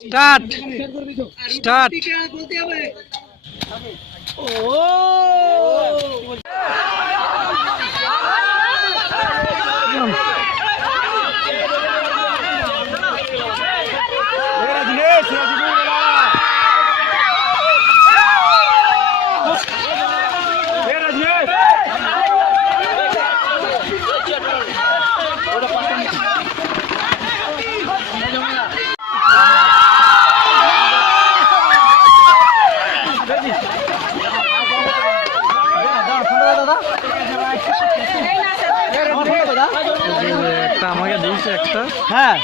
Start start একটা আমাকে দিয়েছে একটা। হ্যাঁ।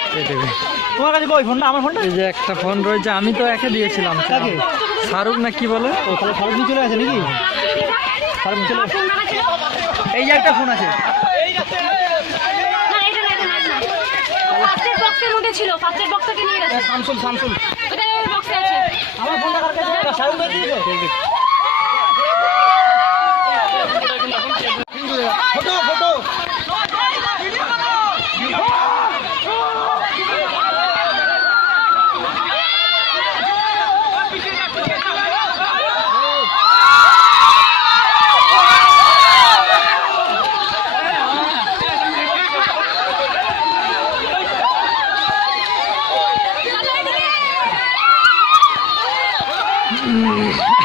তোমার কাছে কই ফোনটা? আমার ফোনটা? এই যে একটা ফোন রয়েছে আমি তো একে দিয়েছিলাম। কাকে? শাহরুখ না কি বলে? ও তাহলে ফারুক নিয়ে চলে গেছে নাকি? ফারুক চলে। এই যে একটা ফোন আছে। ফার্স্টের বক্সের মধ্যে ছিল ফার্স্টের বক্সটাকে নিয়ে গেছে? স্যামসুং স্যামসুং ওটা ওই বক্সে আছে। আমার ফোনটা কার কাছে? শাহরুখ ভাই দিয়েছ? Mm.